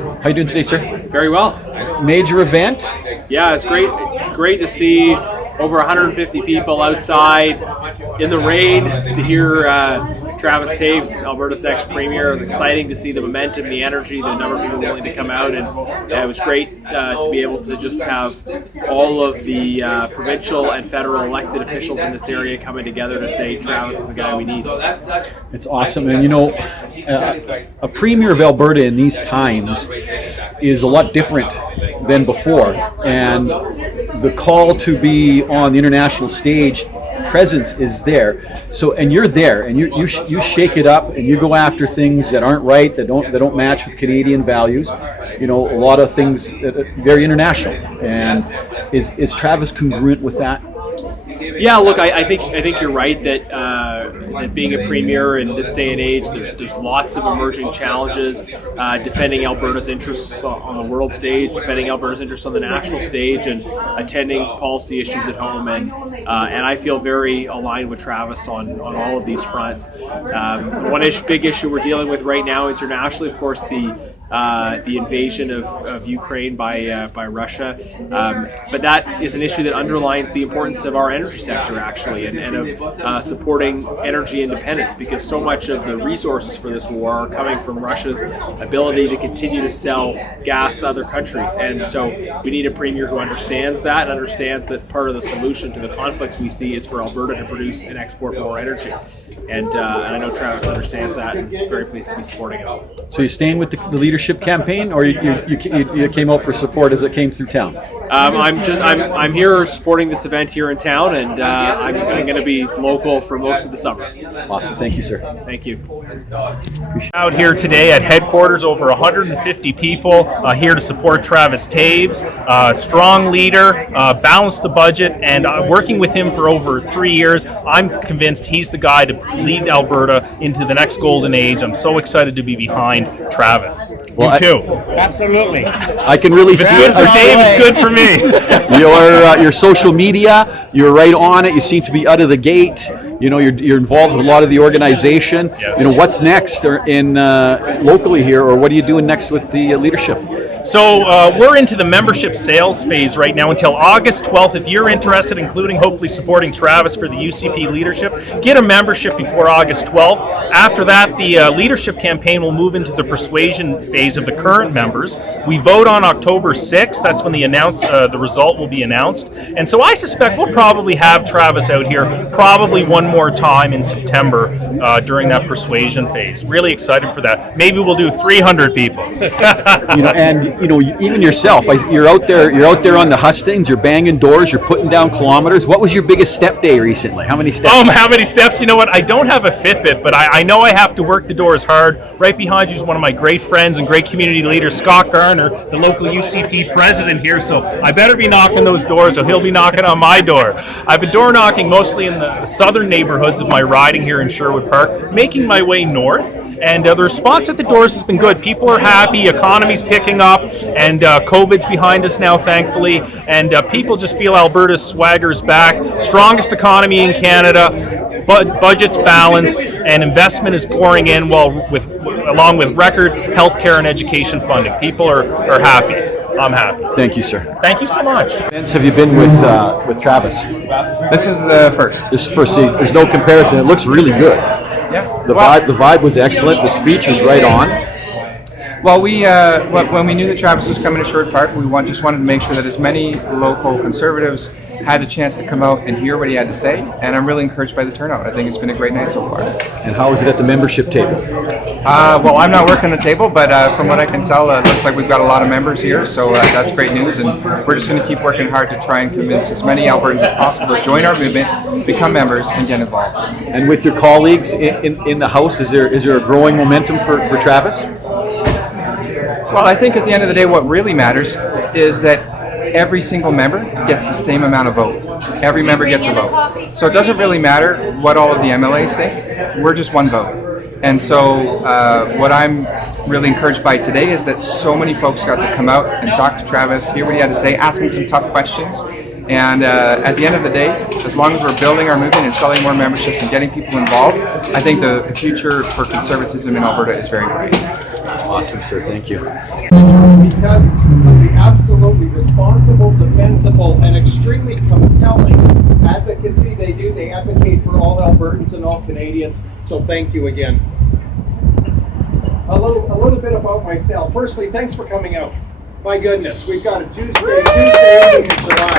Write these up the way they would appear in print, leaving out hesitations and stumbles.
How you doing today, sir? Very well. Major event? Yeah, it's great to see over 150 people outside in the rain to hear Travis Toews, Alberta's next premier. It was exciting to see the momentum, the energy, the number of people willing to come out, and it was great to be able to just have all of the provincial and federal elected officials in this area coming together to say Travis is the guy we need. It's awesome, and a premier of Alberta in these times is a lot different than before, and the call to be on the international stage, presence is there. So, and you're there, and you shake it up, and you go after things that aren't right, that don't match with Canadian values. A lot of things that are very international. And is Travis congruent with that? Yeah, look, I think you're right that being a premier in this day and age, there's lots of emerging challenges, defending Alberta's interests on the world stage, defending Alberta's interests on the national stage, and attending policy issues at home. And I feel very aligned with Travis on all of these fronts. One big issue we're dealing with right now internationally, of course, the invasion of Ukraine by Russia, but that is an issue that underlines the importance of our energy sector, actually, and of supporting energy independence, because so much of the resources for this war are coming from Russia's ability to continue to sell gas to other countries. And so we need a premier who understands that and understands that part of the solution to the conflicts we see is for Alberta to produce and export more energy. And I know Travis understands that, and very pleased to be supporting it. So you're staying with the leadership campaign, or you came out for support as it came through town? I'm here supporting this event here in town, and I'm going to be local for most of the summer. Awesome, thank you, sir. Thank you. Out here today at headquarters, over 150 people here to support Travis Toews. Strong leader, balanced the budget, and working with him for over 3 years, I'm convinced he's the guy to lead Alberta into the next golden age. I'm so excited to be behind Travis. Well, you too. Absolutely. I can really see If it's good for Dave, it's good for me. your social media, you're right on it. You seem to be out of the gate. You're involved with a lot of the organization. Yes. What's next in locally here, or what are you doing next with the leadership? So we're into the membership sales phase right now until August 12th. If you're interested, including hopefully supporting Travis for the UCP leadership, get a membership before August 12th. After that, the leadership campaign will move into the persuasion phase of the current members. We vote on October 6th. That's when the result will be announced. And so I suspect we'll probably have Travis out here probably one more time in September during that persuasion phase. Really excited for that. Maybe we'll do 300 people. Even yourself, you're out there on the hustings, you're banging doors, you're putting down kilometers. What was your biggest step day recently? How many steps? How many steps? You know what? I don't have a Fitbit, but I know I have to work the doors hard. Right behind you is one of my great friends and great community leaders, Scott Garnett, the local UCP president here. So I better be knocking those doors, or he'll be knocking on my door. I've been door knocking mostly in the southern neighborhoods of my riding here in Sherwood Park, making my way north. And the response at the doors has been good. People are happy, economy's picking up, and COVID's behind us now, thankfully. And people just feel Alberta's swagger's back. Strongest economy in Canada, budget's balanced, and investment is pouring in along with record healthcare and education funding. People are happy. I'm happy. Thank you, sir. Thank you so much. Have you been with Travis? This is the first. This is first. See, there's no comparison. It looks really good. Yeah. The vibe was excellent. The speech was right on. Well, when we knew that Travis was coming to Sherwood Park, we just wanted to make sure that as many local Conservatives had a chance to come out and hear what he had to say, and I'm really encouraged by the turnout. I think it's been a great night so far. And how is it at the membership table? Well, I'm not working the table, but from what I can tell, it looks like we've got a lot of members here, so that's great news, and we're just going to keep working hard to try and convince as many Albertans as possible to join our movement, become members, and get involved. And with your colleagues in the House, is there a growing momentum for Travis? Well, I think at the end of the day, what really matters is that every single member gets the same amount of vote. Every member gets a vote. So it doesn't really matter what all of the MLAs think. We're just one vote. And so what I'm really encouraged by today is that so many folks got to come out and talk to Travis, hear what he had to say, ask him some tough questions. And at the end of the day, as long as we're building our movement and selling more memberships and getting people involved, I think the future for conservatism in Alberta is very bright. Awesome, sir. Thank you. Because of the absolutely responsible, defensible, and extremely compelling advocacy they do. They advocate for all Albertans and all Canadians. So thank you again. A little bit about myself. Firstly, thanks for coming out. My goodness, we've got a Tuesday evening in July.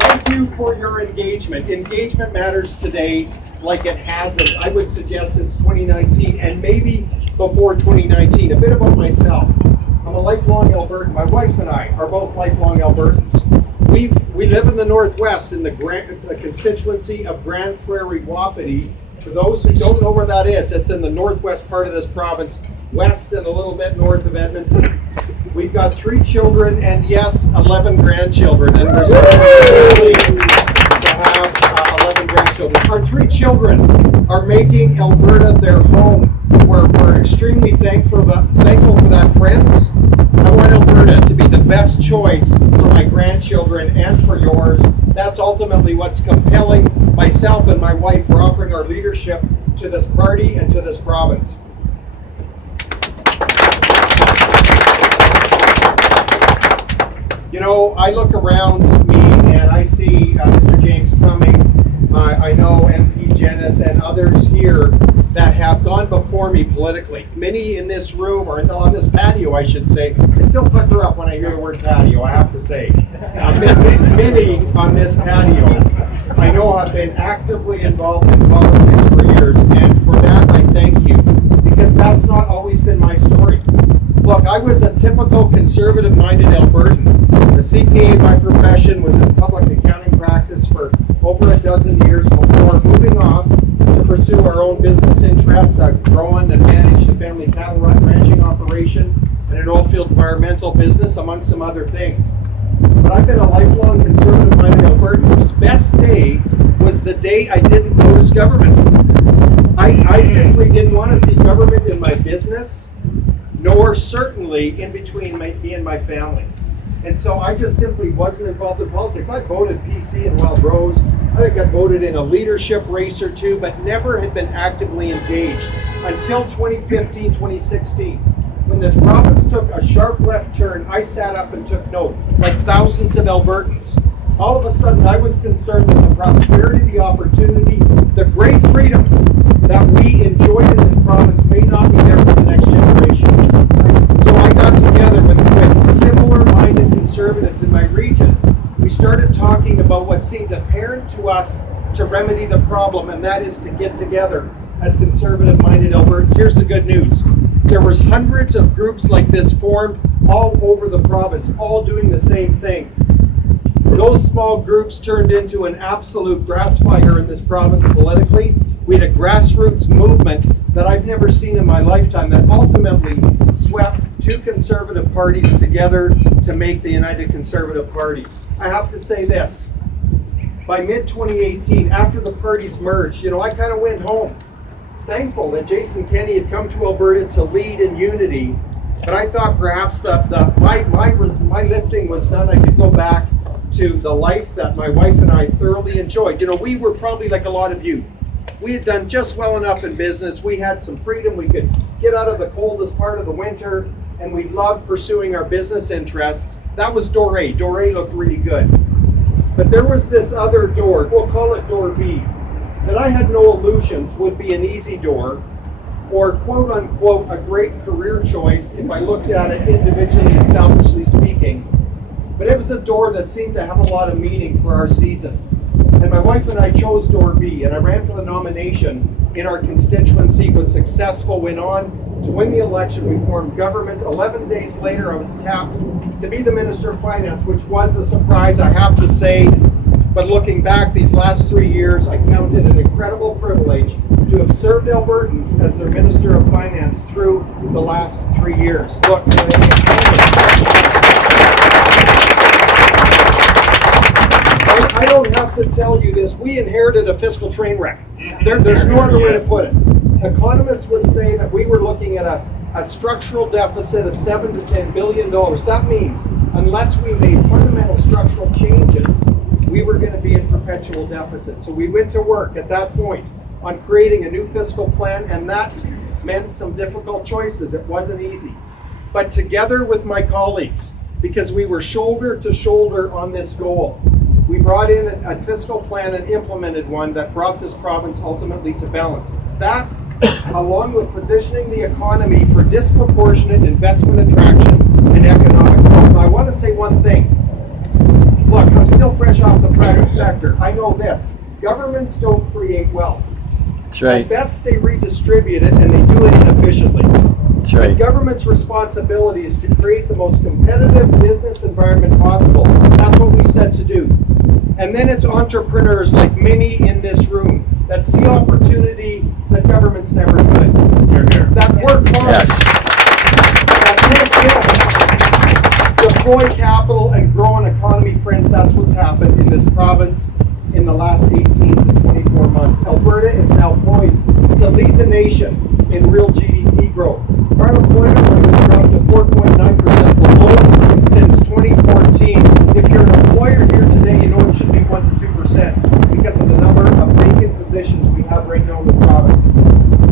Thank you for your engagement. Engagement matters today like it hasn't, I would suggest, since 2019, and maybe before 2019. A bit about myself. I'm a lifelong Albertan. My wife and I are both lifelong Albertans. We live in the Northwest in the constituency of Grand Prairie Wapiti. For those who don't know where that is, it's in the northwest part of this province, west and a little bit north of Edmonton. We've got 3 children and, yes, 11 grandchildren, and we're so pleased to have 11 grandchildren. Our 3 children are making Alberta their home. We're extremely thankful for that, friends. I want Alberta to be the best choice for my grandchildren and for yours. That's ultimately what's compelling myself and my wife for offering our leadership to this party and to this province. You know, I look around me and I see Mr. James Cumming. I know MP Genuis and others here that have gone before me politically. Many in this room, or on this patio, I should say. I still pucker up when I hear the word patio, I have to say. Many on this patio, I know, have been actively involved in politics for years, and for that I thank you, because that's not always been my story. Look, I was a typical conservative-minded Albertan. A CPA by profession, was in public accounting practice for over a dozen years before moving off to pursue our own business interests, growing and managed a family cattle ranching operation and an oilfield environmental business, among some other things. But I've been a lifelong conservative-minded Albertan whose best day was the day I didn't notice government. I simply didn't want to see government in my business, nor certainly in between me and my family. And so I just simply wasn't involved in politics. I voted PC in Wild Rose. I think I voted in a leadership race or two, but never had been actively engaged until 2015, 2016. When this province took a sharp left turn, I sat up and took note, like thousands of Albertans. All of a sudden, I was concerned that the prosperity, the opportunity, the great freedoms that we enjoyed in this province may not be there for the next generation. So I got together with similar-minded conservatives in my region. We started talking about what seemed apparent to us to remedy the problem, and that is to get together as conservative-minded Albertans. Here's the good news. There was hundreds of groups like this formed all over the province, all doing the same thing. Those small groups turned into an absolute grass fire in this province politically. We had a grassroots movement that I've never seen in my lifetime that ultimately swept 2 conservative parties together to make the United Conservative Party. I have to say this. By mid-2018, after the parties merged, I kind of went home. Thankful that Jason Kenney had come to Alberta to lead in unity, but I thought perhaps my lifting was done. I could go back to the life that my wife and I thoroughly enjoyed. We were probably like a lot of you. We had done just well enough in business. We had some freedom. We could get out of the coldest part of the winter, and we loved pursuing our business interests. That was door A. Door A looked really good. But there was this other door, we'll call it door B, that I had no illusions would be an easy door, or quote unquote a great career choice if I looked at it individually and selfishly speaking. But it was a door that seemed to have a lot of meaning for our season. And my wife and I chose door B, and I ran for the nomination in our constituency, was successful, went on to win the election. We formed government. 11 days later, I was tapped to be the Minister of Finance, which was a surprise, I have to say. But looking back these last 3 years, I count it an incredible privilege to have served Albertans as their Minister of Finance through the last 3 years. Look, I don't have to tell you this. We inherited a fiscal train wreck. There's no other way to put it. Economists would say that we were looking at a structural deficit of $7 to $10 billion. That means unless we made fundamental structural changes, we were going to be in perpetual deficit. So we went to work at that point on creating a new fiscal plan, and that meant some difficult choices. It wasn't easy. But together with my colleagues, because we were shoulder to shoulder on this goal, we brought in a fiscal plan and implemented one that brought this province ultimately to balance. That, along with positioning the economy for disproportionate investment attraction and economic growth. Now, I want to say one thing. Look, I'm still fresh off the private sector. I know this. Governments don't create wealth. That's right. At best, they redistribute it, and they do it inefficiently. That's right. The government's responsibility is to create the most competitive business environment possible. That's what we set to do. And then it's entrepreneurs like many in this room that see opportunity that governments never could. That work hard. Yes. That can't deploy capital and grow an economy, friends. That's what's happened in this province in the last 18 to 24 months. Alberta is now poised to lead the nation in real GDP growth. Our unemployment rate has dropped to 4.9%, the lowest since 2014. If you're an employer here today, you know it should be 1 to 2% because of the number of vacant positions we have right now in the province.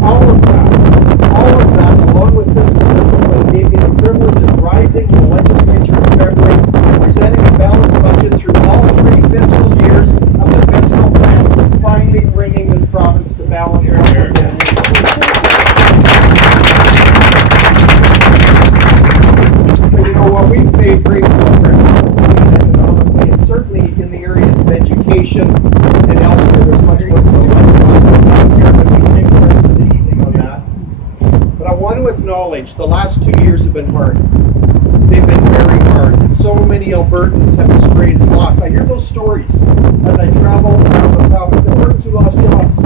All of that, along with fiscal discipline, gave me the privilege of rising to the legislature in February, presenting a balanced budget through all 3 fiscal years of the fiscal plan, finally bringing this province to balance once again. But you know what? We've made great progress fiscally and economically, and certainly in the areas of education and elsewhere. There's much more to do here, but we take the rest of the evening on that. But I want to acknowledge the last 2 years have been hard. They've been very hard. So many Albertans have experienced loss. I hear those stories as I travel around the province. Albertans who lost jobs,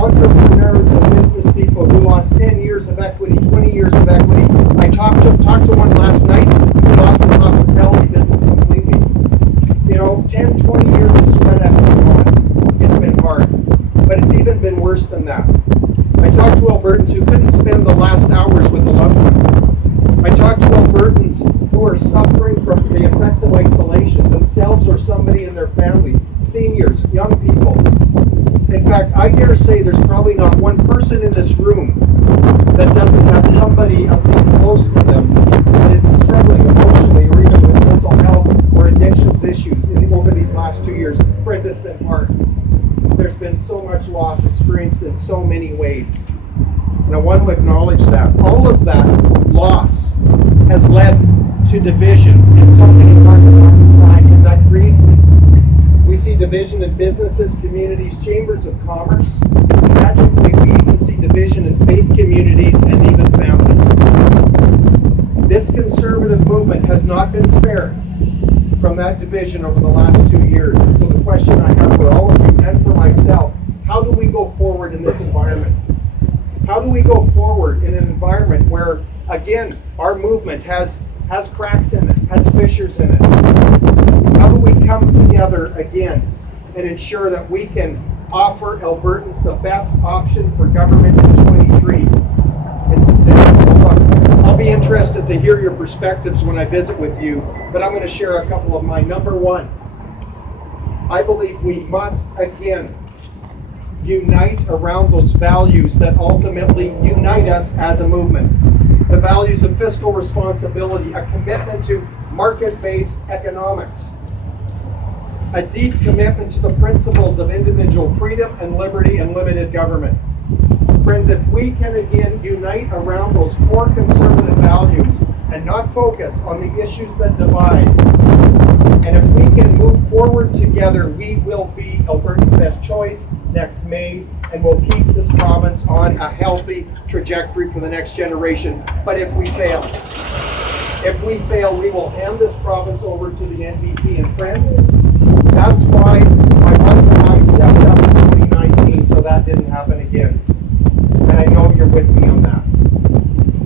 entrepreneurs and business people who lost 10 years of equity, 20 years of equity. I talked to one last night who lost his hospitality business completely. You know, 10, 20 years of sweat equity gone. It's been hard. But it's even been worse than that. I talked to Albertans who couldn't spend the last hours with a loved one. I talked to Albertans who are suffering from the effects of isolation, themselves or somebody in their family, seniors, young people. In fact, I dare say there's probably not one person in this room that doesn't have somebody at least close to them that is struggling emotionally or even with mental health or addictions issues over these last 2 years. Friends, it's been hard. There's been so much loss experienced in so many ways. And I want to acknowledge that. All of that loss has led to division in so many parts of our society, and that grieves me. We see division in businesses, communities, chambers of commerce. Tragically, we even see division in faith communities and even families. This conservative movement has not been spared from that division over the last 2 years. And so the question I have for all of you and for myself, how do we go forward in this environment? How do we go forward in an environment where, again, our movement has cracks in it, has fissures in it? How do we come together again and ensure that we can offer Albertans the best option for government in 23? It's a simple look. I'll be interested to hear your perspectives when I visit with you, but I'm going to share a couple of mine. Number one, I believe we must, again, unite around those values that ultimately unite us as a movement. The values of fiscal responsibility, a commitment to market-based economics, a deep commitment to the principles of individual freedom and liberty and limited government. Friends, if we can again unite around those core conservative values and not focus on the issues that divide, and if we can move forward together, we will be Alberta's best choice next May, and we'll keep this province on a healthy trajectory for the next generation. But if we fail, we will hand this province over to the NDP. And friends, that's why my wife and I stepped up in 2019 so that didn't happen again. And I know you're with me on that.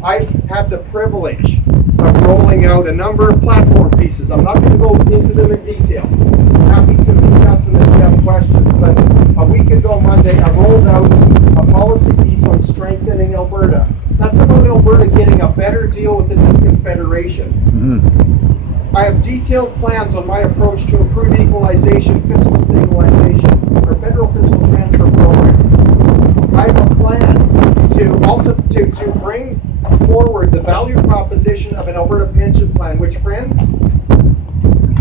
I've had the privilege of rolling out a number of platform pieces. I'm not going to go into them in detail. I'm happy to discuss them if you have questions. But a week ago Monday, I rolled out a policy piece on strengthening Alberta. That's about Alberta getting a better deal within this confederation. Mm-hmm. I have detailed plans on my approach to improve equalization, fiscal stabilization, or federal fiscal transfer programs. I have a plan to ultimately to bring forward the value proposition of an Alberta pension plan, which, friends,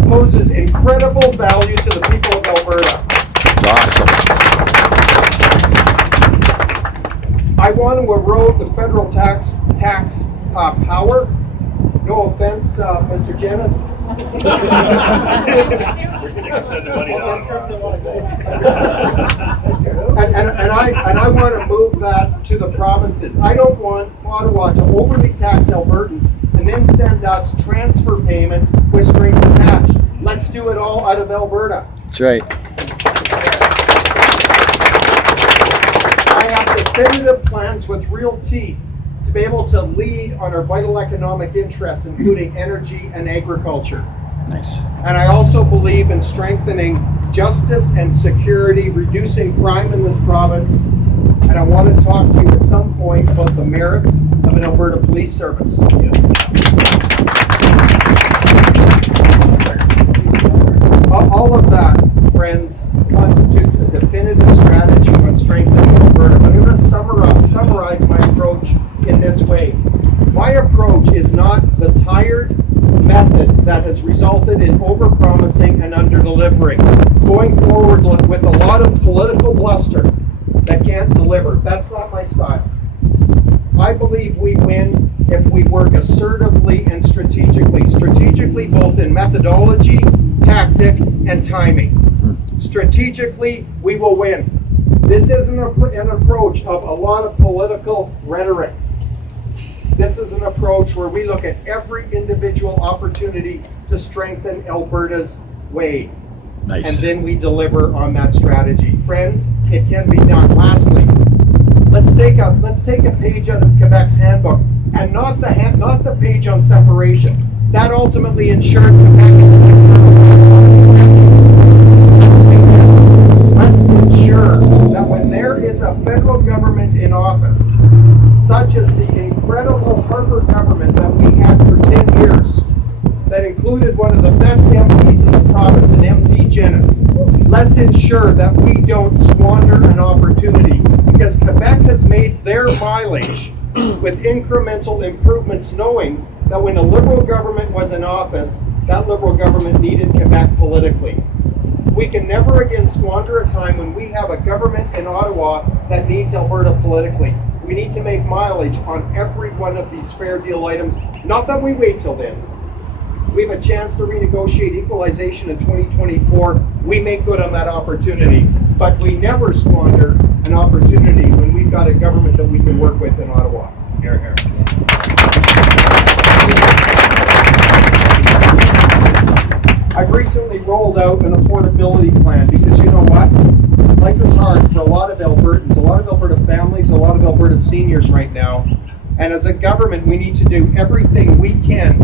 poses incredible value to the people of Alberta. It's awesome. I want to erode the federal tax power. No offense, Mr. Genuis. and I want to move that to the provinces. I don't want Ottawa to overly tax Albertans and then send us transfer payments with strings attached. Let's do it all out of Alberta. That's right. I have definitive plans with real teeth to be able to lead on our vital economic interests, including energy and agriculture. Nice. And I also believe in strengthening justice and security, reducing crime in this province. And I want to talk to you at some point about the merits of an Alberta police service. All of that, friends, constitutes a definitive strategy on strengthening Alberta. I'm going to summarize my approach in this way. My approach is not the tired method that has resulted in overpromising and under-delivering. Going forward with a lot of political bluster that can't deliver. That's not my style. I believe we win if we work assertively and strategically. Strategically, both in methodology, tactic, and timing. Strategically, we will win. This isn't an approach of a lot of political rhetoric. This is an approach where we look at every individual opportunity to strengthen Alberta's way. Nice. And then we deliver on that strategy. Friends, it can be done. Lastly, let's take a page out of Quebec's handbook, and not the page on separation. That ultimately ensured Quebec is an internal. Let's ensure that when there is a federal government in office, such as the incredible Harper government that we had for 10 years, that included one of the best MPs in the province, an MP Genuis. Let's ensure that we don't squander an opportunity, because Quebec has made their mileage with incremental improvements, knowing that when a Liberal government was in office, that Liberal government needed Quebec politically. We can never again squander a time when we have a government in Ottawa that needs Alberta politically. We need to make mileage on every one of these fair deal items. Not that we wait till then. We have a chance to renegotiate equalization in 2024. We make good on that opportunity, but we never squander an opportunity when we've got a government that we can work with in Ottawa. Here, here. I've recently rolled out an affordability plan because, you know what? Life is hard for a lot of Albertans, a lot of Alberta families, a lot of Alberta seniors right now. And as a government, we need to do everything we can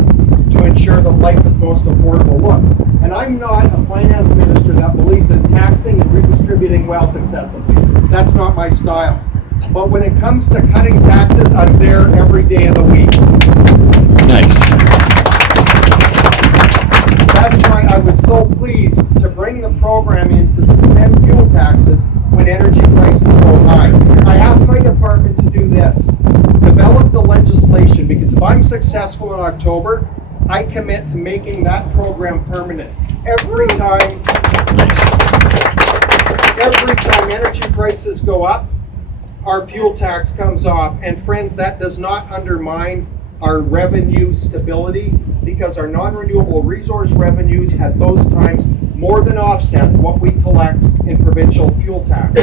to ensure that life is most affordable. Look, and I'm not a finance minister that believes in taxing and redistributing wealth excessively. That's not my style. But when it comes to cutting taxes, I'm there every day of the week. Nice. That's why I was so pleased to bring the program in to suspend fuel taxes when energy prices go high. I asked my department to do this, develop the legislation, because if I'm successful in October, I commit to making that program permanent. Every time energy prices go up, our fuel tax comes off. And friends, that does not undermine our revenue stability, because our non-renewable resource revenues at those times more than offset what we collect in provincial fuel tax.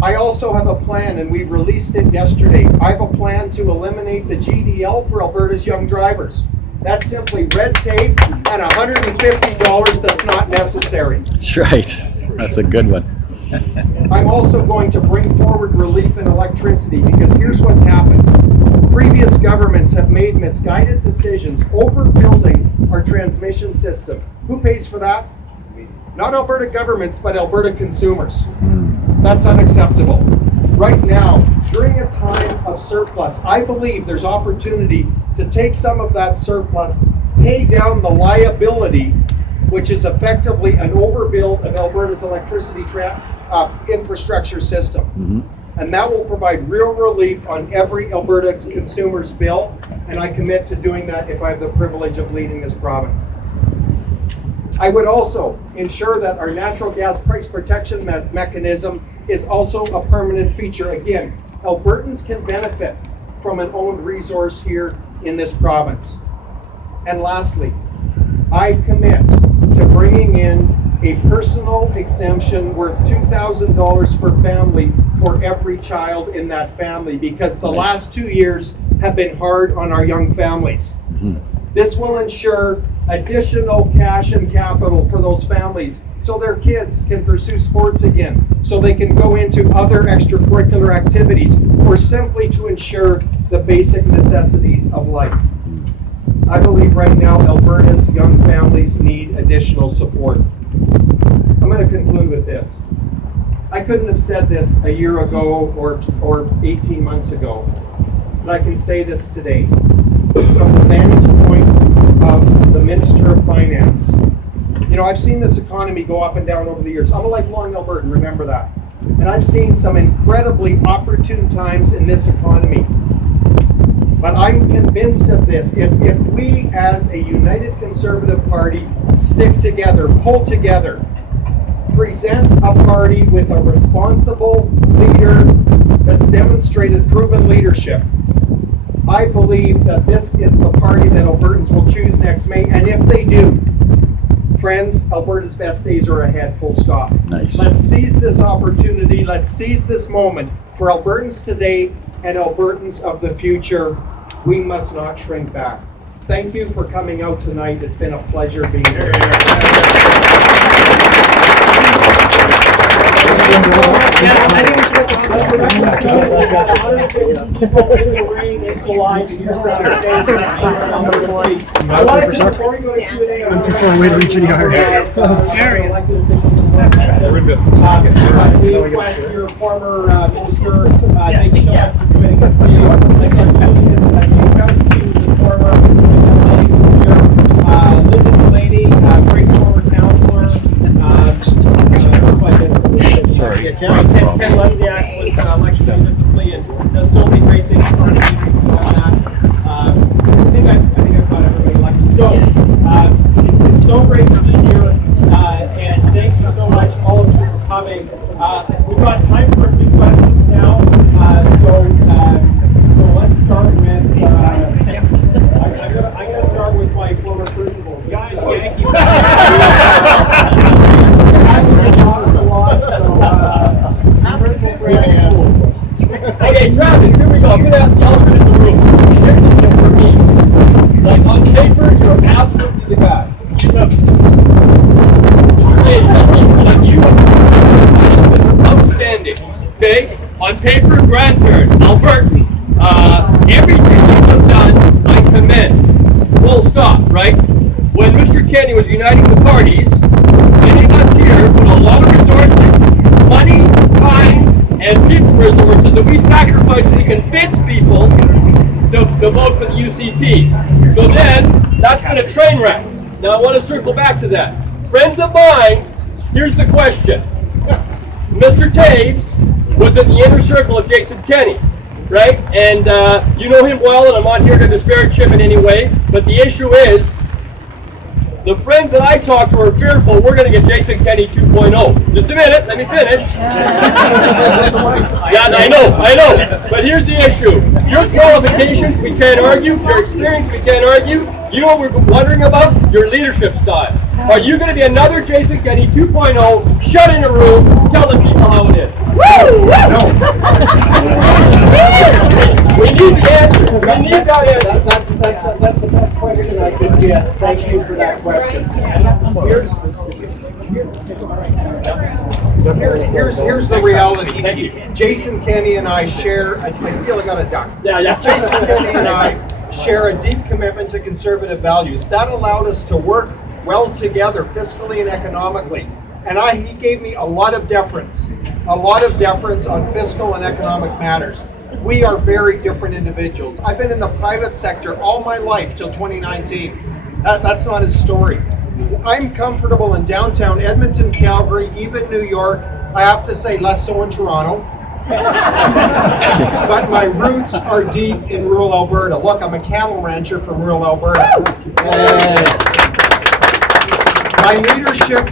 I also have a plan, and we released it yesterday. I have a plan to eliminate the GDL for Alberta's young drivers. That's simply red tape and $150 that's not necessary. That's right. That's a good one. I'm also going to bring forward relief in electricity, because here's what's happened. Previous governments have made misguided decisions overbuilding our transmission system. Who pays for that? Not Alberta governments, but Alberta consumers. That's unacceptable. Right now, during a time of surplus, I believe there's opportunity to take some of that surplus, pay down the liability, which is effectively an overbuild of Alberta's electricity infrastructure system. and that will provide real relief on every Alberta consumer's bill, and I commit to doing that if I have the privilege of leading this province. I would also ensure that our natural gas price protection mechanism is also a permanent feature. Again, Albertans can benefit from an owned resource here in this province. And lastly, I commit to bringing in a personal exemption worth $2,000 per family for every child in that family, because the last 2 years have been hard on our young families. This will ensure additional cash and capital for those families so their kids can pursue sports again, so they can go into other extracurricular activities, or simply to ensure the basic necessities of life. I believe right now Alberta's young families need additional support. I'm going to conclude with this. I couldn't have said this a year ago or 18 months ago, but I can say this today. From the vantage point of the Minister of Finance, you know, I've seen this economy go up and down over the years. I'm a lifelong Albertan, remember that. And I've seen some incredibly opportune times in this economy. But I'm convinced of this. If we as a united Conservative Party stick together, pull together, present a party with a responsible leader that's demonstrated proven leadership, I believe that this is the party that Albertans will choose next May. And if they do, friends, Alberta's best days are ahead, full stop. Nice. Let's seize this opportunity. Let's seize this moment for Albertans today and Albertans of the future. We must not shrink back. Thank you for coming out tonight. It's been a pleasure being here. Before we reach any higher. Your former minister, thank you so much for doing it for you. Elizabeth Lady, great former counselor. Sorry. Ken Lesniak was elected municipally and does so many great things for our community on that. I think I've got everybody elected. So it's so great to be here, and thank you so much, all of you, for coming. We've got time for a few questions now. So let's start with. I'm gonna start with my former principal. Yankee. Okay, Travis, here we go. I'm going to ask the elephant in the room. Here's the thing for me. Like, on paper, you're absolutely the guy. Like, you are outstanding. Okay? On paper, grandparents, Albertan. Everything you have done, I commend. Full stop, right? When Mr. Kenny was uniting the parties, many of us here put a lot of resources, money, time, and people resources that we sacrifice so we convince people to vote for the UCP. So then, that's been a train wreck. Now I want to circle back to that. Friends of mine, here's the question. Mr. Toews was in the inner circle of Jason Kenney, right? And you know him well, and I'm not here to disparage him in any way, but the issue is, the friends that I talk to are fearful we're going to get Jason Kenney 2.0. Just a minute, let me finish. Yeah, I know. But here's the issue. Your qualifications, we can't argue. Your experience, we can't argue. You know what we're wondering about? Your leadership style. Are you going to be another Jason Kenney 2.0, shut in a room, telling people how it is? No. We need the answer. We need that answer. That's the best question I could get. Thank you for that question. Here's the reality. Jason Kenney and I share, I feel I got a duck. Yeah. Jason Kenney and I share a deep commitment to conservative values. That allowed us to work well together fiscally and economically. And he gave me a lot of deference on fiscal and economic matters. We are very different individuals. I've been in the private sector all my life till 2019. That's not his story. I'm comfortable in downtown Edmonton, Calgary, even New York. I have to say less so in Toronto. But my roots are deep in rural Alberta. Look, I'm a cattle rancher from rural Alberta. My leadership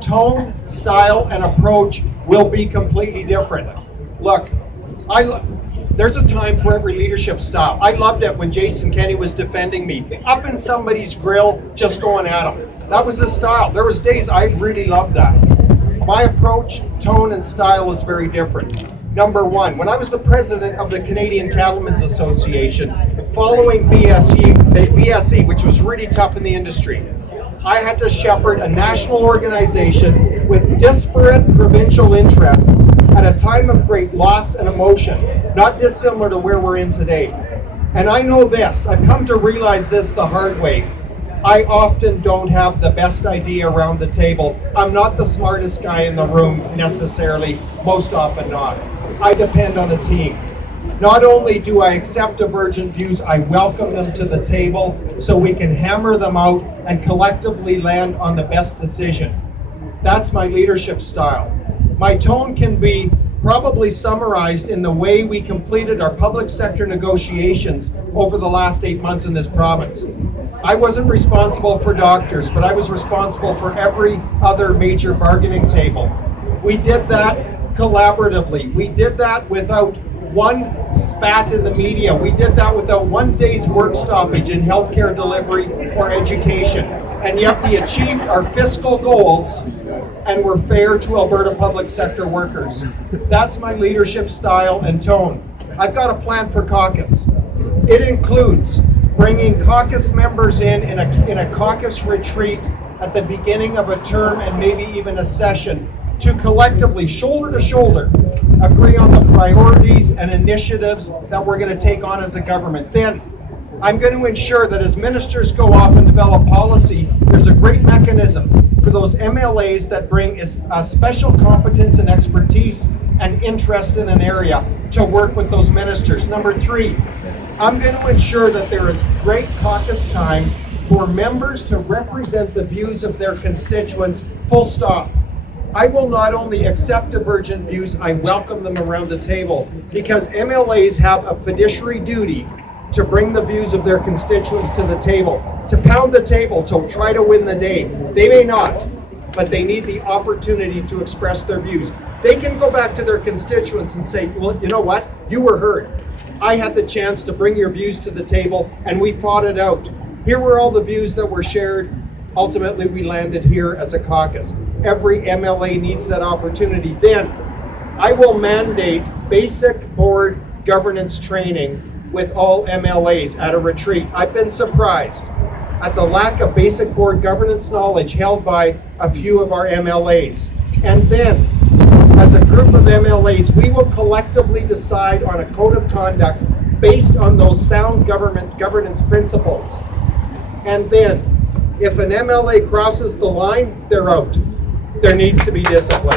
tone, style, and approach will be completely different. Look, there's a time for every leadership style. I loved it when Jason Kenney was defending me, up in somebody's grill, just going at him. That was his style. There was days I really loved that. My approach, tone, and style is very different. Number one, when I was the president of the Canadian Cattlemen's Association, following BSE, which was really tough in the industry, I had to shepherd a national organization with disparate provincial interests at a time of great loss and emotion, not dissimilar to where we're in today. And I know this, I've come to realize this the hard way. I often don't have the best idea around the table. I'm not the smartest guy in the room necessarily, most often not. I depend on a team. Not only do I accept divergent views, I welcome them to the table so we can hammer them out and collectively land on the best decision. That's my leadership style. My tone can be probably summarized in the way we completed our public sector negotiations over the last 8 months in this province. I wasn't responsible for doctors, but I was responsible for every other major bargaining table. We did that collaboratively. We did that without one spat in the media. We did that without one day's work stoppage in healthcare delivery or education. And yet we achieved our fiscal goals and were fair to Alberta public sector workers. That's my leadership style and tone. I've got a plan for caucus. It includes bringing caucus members in a caucus retreat at the beginning of a term and maybe even a session to collectively, shoulder to shoulder, agree on the priorities and initiatives that we're going to take on as a government. Then I'm going to ensure that as ministers go off and develop policy, there's a great mechanism for those MLAs that bring a special competence and expertise and interest in an area to work with those ministers. Number three, I'm going to ensure that there is great caucus time for members to represent the views of their constituents, full stop. I will not only accept divergent views, I welcome them around the table because MLAs have a fiduciary duty to bring the views of their constituents to the table, to pound the table, to try to win the day. They may not, but they need the opportunity to express their views. They can go back to their constituents and say, well, you know what? You were heard. I had the chance to bring your views to the table and we fought it out. Here were all the views that were shared. Ultimately, we landed here as a caucus. Every MLA needs that opportunity. Then I will mandate basic board governance training with all MLAs at a retreat. I've been surprised at the lack of basic board governance knowledge held by a few of our MLAs. And then, as a group of MLAs, we will collectively decide on a code of conduct based on those sound governance principles. And then, if an MLA crosses the line, they're out. There needs to be discipline.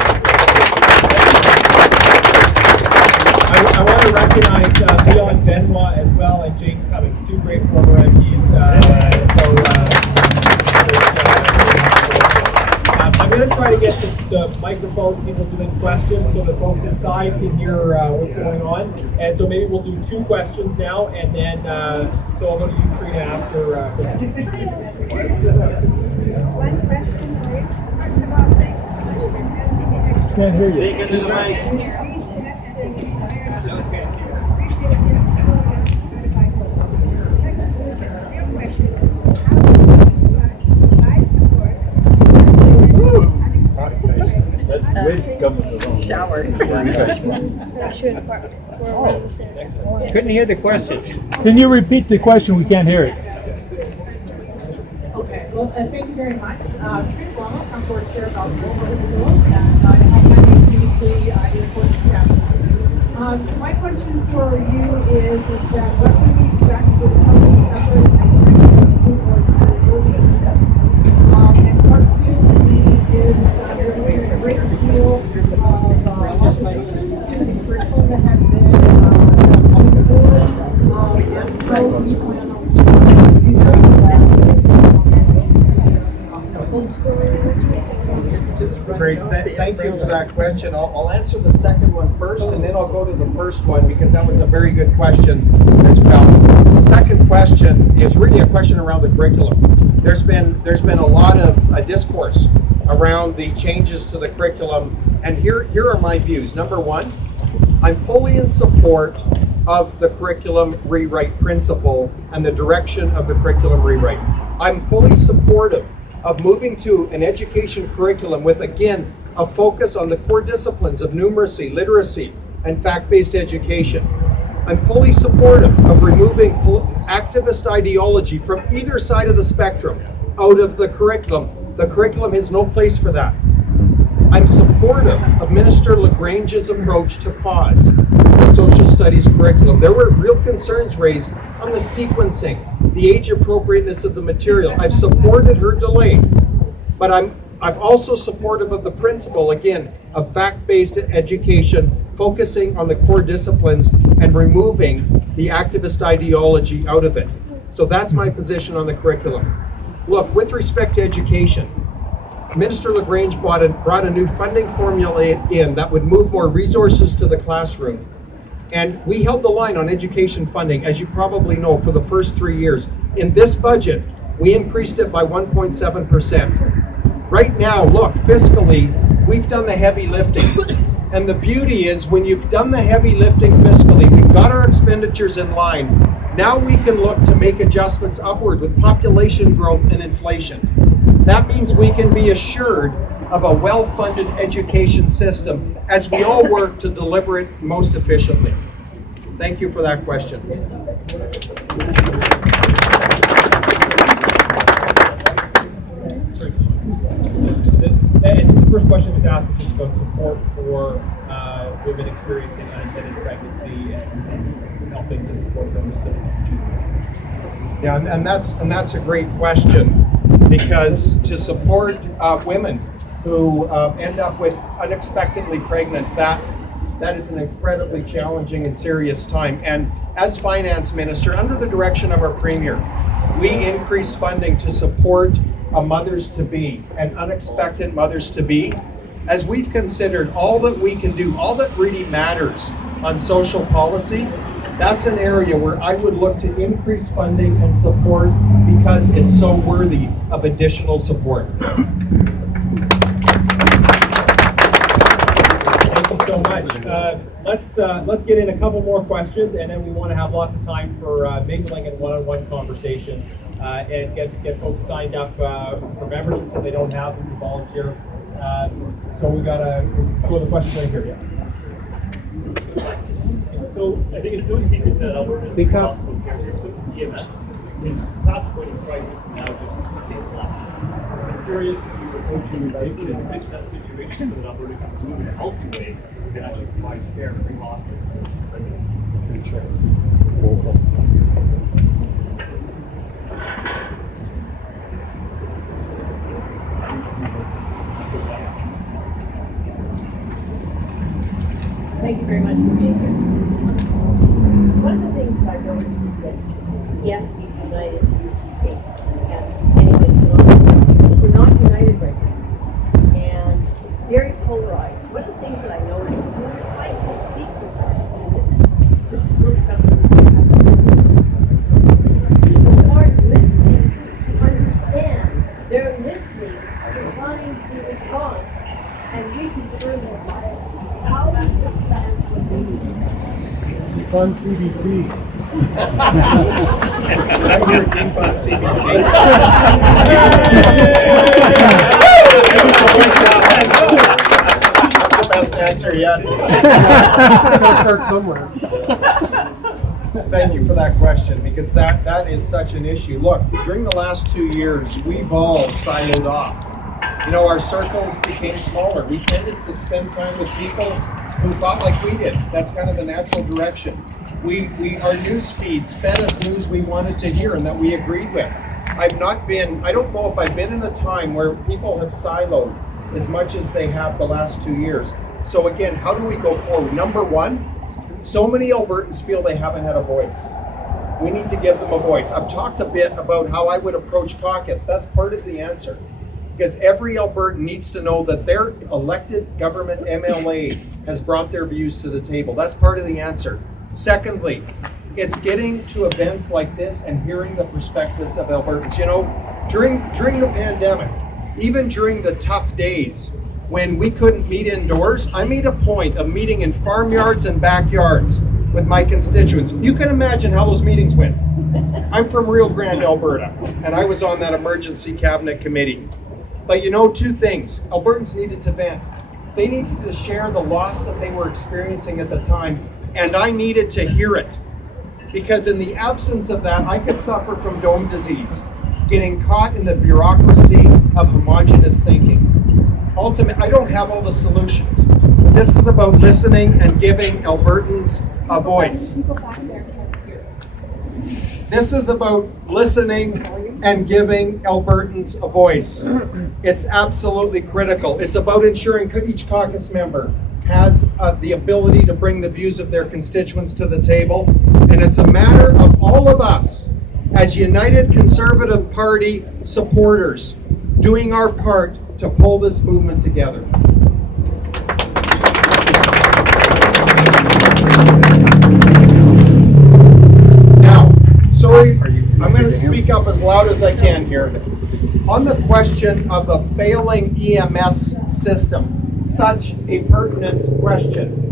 I want to recognize Leon Benoit as well and James Cummings, two great former MPs. I'm going to try to get the microphone, people doing questions, so the folks inside can hear what's going on. And so maybe we'll do two questions now, and then so I'll go to you, Trina, after. One question, first of all, thank you. Can't hear you. Shower. Couldn't hear the question. Can you repeat the question? We can't hear it. Okay, well, thank you very much. Trina Blum, I'm board chair of Alberta Schools, and I have my name previously in Course So my question for you is that what can we expect with the public sector and school boards that will be and part two for me is there will be a great deal of opposition to the curriculum that has been on the board. And so we plan on Great, thank you. that question. I'll answer the second one first, and then I'll go to the first one because that was a very good question as well. The second question is really a question around the curriculum. There's been a lot of discourse around the changes to the curriculum, and here are my views. Number one, I'm fully in support of the curriculum rewrite principle and the direction of the curriculum rewrite. I'm fully supportive of moving to an education curriculum with, again, a focus on the core disciplines of numeracy, literacy, and fact-based education. I'm fully supportive of removing activist ideology from either side of the spectrum out of the curriculum. The curriculum has no place for that. I'm supportive of Minister LaGrange's approach to PAWS, the social studies curriculum. There were real concerns raised on the sequencing, the age appropriateness of the material. I've supported her delay, but I'm also supportive of the principle, again, of fact-based education, focusing on the core disciplines and removing the activist ideology out of it. So that's my position on the curriculum. Look, with respect to education, Minister LaGrange brought a new funding formula in that would move more resources to the classroom. And we held the line on education funding, as you probably know, for the first 3 years. In this budget, we increased it by 1.7%. Right now, look, fiscally, we've done the heavy lifting. And the beauty is when you've done the heavy lifting fiscally, we've got our expenditures in line. Now we can look to make adjustments upward with population growth and inflation. That means we can be assured of a well-funded education system as we all work to deliver it most efficiently. Thank you for that question. And the first question was asked about support for women experiencing unintended pregnancy and helping to support those. Yeah, and that's a great question, because to support women who end up with unexpectedly pregnant, that is an incredibly challenging and serious time. And as finance minister, under the direction of our premier, we increase funding to support mothers-to-be and unexpected mothers-to-be. As we've considered all that we can do, all that really matters on social policy, that's an area where I would look to increase funding and support because it's so worthy of additional support. Thank you so much. Let's get in a couple more questions, and then we want to have lots of time for mingling and one-on-one conversation, and get folks signed up for memberships if they don't have them to volunteer. So we got a couple of the questions right here. Yeah. So I think it's no secret that Alberta's hospital care system, EMS, is classified crisis now just getting less. I'm curious if you approach you like to fix that situation so that Alberta can move in a healthy way and actually provide care for hospitals. Thank you very much for being here. One of the things that I've noticed is that, yes, we've united the UCP, and we're not united right now. And it's very polarized. One of the things that I noticed is when we're trying to speak to someone, this is really something that we have to do. People aren't listening to understand. They're listening to find the response, and we can turn their biases. How does the plan Fun CBC. I'm here at Defund CBC. That's the best answer yet. Gotta start somewhere. Thank you for that question, because that is such an issue. Look, during the last 2 years, we've all siloed off. You know, our circles became smaller. We tended to spend time with people who thought like we did. That's kind of the natural direction. Our news feeds fed us news we wanted to hear and that we agreed with. I don't know if I've been in a time where people have siloed as much as they have the last 2 years. So again, how do we go forward? Number one, so many Albertans feel they haven't had a voice. We need to give them a voice. I've talked a bit about how I would approach caucus. That's part of the answer. because every Albertan needs to know that their elected government MLA has brought their views to the table. That's part of the answer. Secondly, it's getting to events like this and hearing the perspectives of Albertans. You know, during the pandemic, even during the tough days when we couldn't meet indoors, I made a point of meeting in farmyards and backyards with my constituents. You can imagine how those meetings went. I'm from Rio Grande, Alberta, and I was on that emergency cabinet committee. But you know, two things. Albertans needed to vent. They needed to share the loss that they were experiencing at the time, and I needed to hear it. Because in the absence of that, I could suffer from dome disease, getting caught in the bureaucracy of homogenous thinking. Ultimately, I don't have all the solutions. But this is about listening and giving Albertans a voice. This is about listening and giving Albertans a voice. It's absolutely critical. It's about ensuring each caucus member has the ability to bring the views of their constituents to the table. And it's a matter of all of us as United Conservative Party supporters doing our part to pull this movement together. Now, sorry, I'm going to speak up as loud as I can here. On the question of the failing EMS system, such a pertinent question.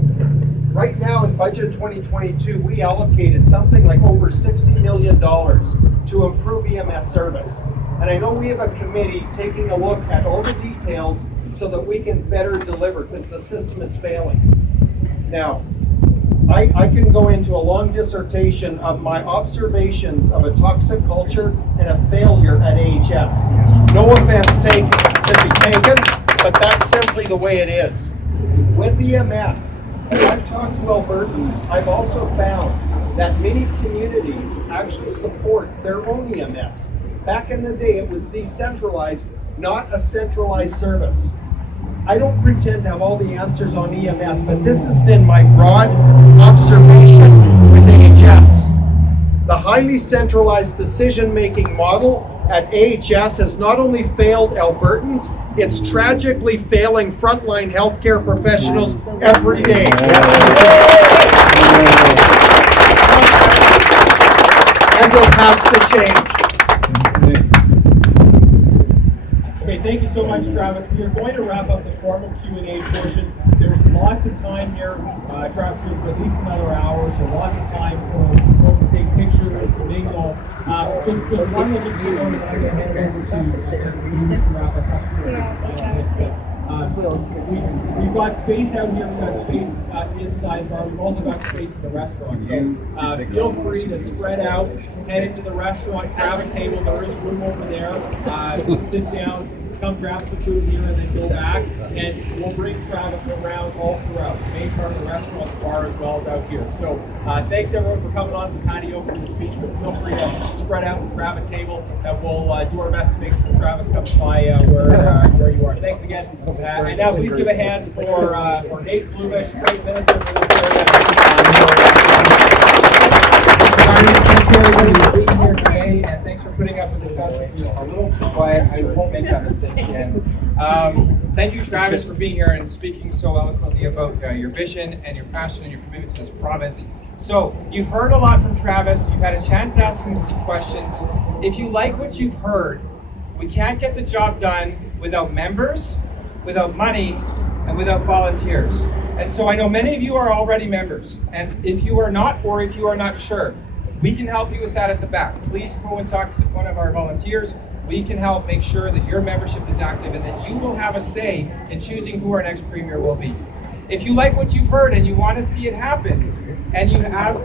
Right now in budget 2022, we allocated something like over $60 million to improve EMS service. And I know we have a committee taking a look at all the details so that we can better deliver, because the system is failing. Now, I can go into a long dissertation of my observations of a toxic culture and a failure at AHS. No offense to be taken, but that's simply the way it is. With EMS, as I've talked to Albertans, I've also found that many communities actually support their own EMS. Back in the day, it was decentralized, not a centralized service. I don't pretend to have all the answers on EMS, but this has been my broad observation with AHS. The highly centralized decision-making model at AHS has not only failed Albertans, it's tragically failing frontline healthcare professionals every day. And it has to change. Okay, thank you so much, Travis. We are going to wrap up the formal Q&A portion. There's lots of time here. Travis here for at least another hour, so lots of time for folks to take pictures, to mingle. Just one little bit more, and I'm going to hand it over to wrap us up here. We've got space out here, we've got space inside the bar, we've also got space in the restaurant. So feel free to spread out, head into the restaurant, grab a table, there is room over there, sit down, come grab the food here and then go back, and we'll bring Travis around all throughout, the main part of the restaurant, the bar, as well as out here. So thanks everyone for coming on the patio for the speech, but feel free to spread out and grab a table, and we'll do our best to make sure Travis comes by where you are. Thanks again. And now please give a hand for Nate Glubish, Trade Minister for this area. Thank you everybody for being here today, and thanks for putting up with the sound. It's a little too quiet. I won't make that mistake again. Thank you, Travis, for being here and speaking so eloquently about your vision and your passion and your commitment to this province. So, you've heard a lot from Travis. You've had a chance to ask him some questions. If you like what you've heard, we can't get the job done without members, without money, and without volunteers. And so I know many of you are already members. And if you are not, or if you are not sure, we can help you with that at the back. Please go and talk to one of our volunteers. We can help make sure that your membership is active and that you will have a say in choosing who our next premier will be. If you like what you've heard and you want to see it happen, and you have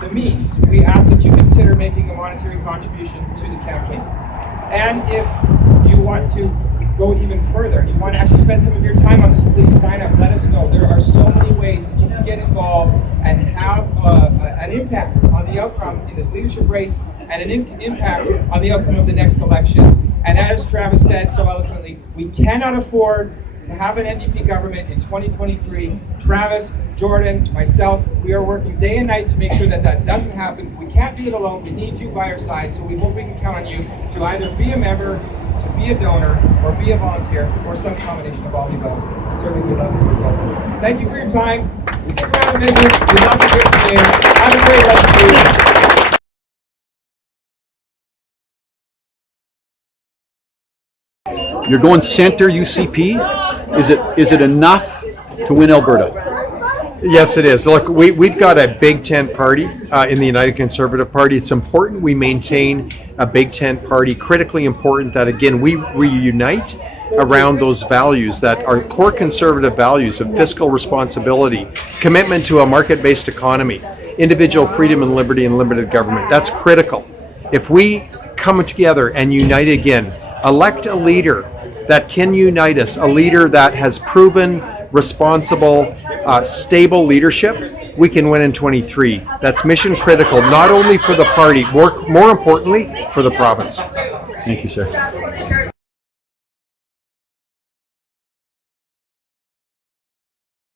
the means, we ask that you consider making a monetary contribution to the campaign. And if you want to go even further, and you want to actually spend some of your time on this, please sign up, let us know. There are so many ways that you can get involved and have an impact on the outcome in this leadership race and an impact on the outcome of the next election. And as Travis said so eloquently, we cannot afford to have an NDP government in 2023. Travis, Jordan, myself, we are working day and night to make sure that that doesn't happen. We can't do it alone. We need you by our side, so we hope we can count on you to either be a member to be a donor or be a volunteer or some combination of all the above. Certainly we'd love the result. Thank you for your time. Stick around and visit. We'd love to hear from you. Have a great rest of the week. You're going center UCP. Is it enough to win Alberta? Yes, it is. Look, we've got a big tent party in the United Conservative Party. It's important we maintain a big tent party. Critically important that, again, we reunite around those values that are core conservative values of fiscal responsibility, commitment to a market-based economy, individual freedom and liberty, and limited government. That's critical. If we come together and unite again, elect a leader that can unite us, a leader that has proven responsible, stable leadership, we can win in 23. That's mission critical, not only for the party, more importantly, for the province. Thank you, sir.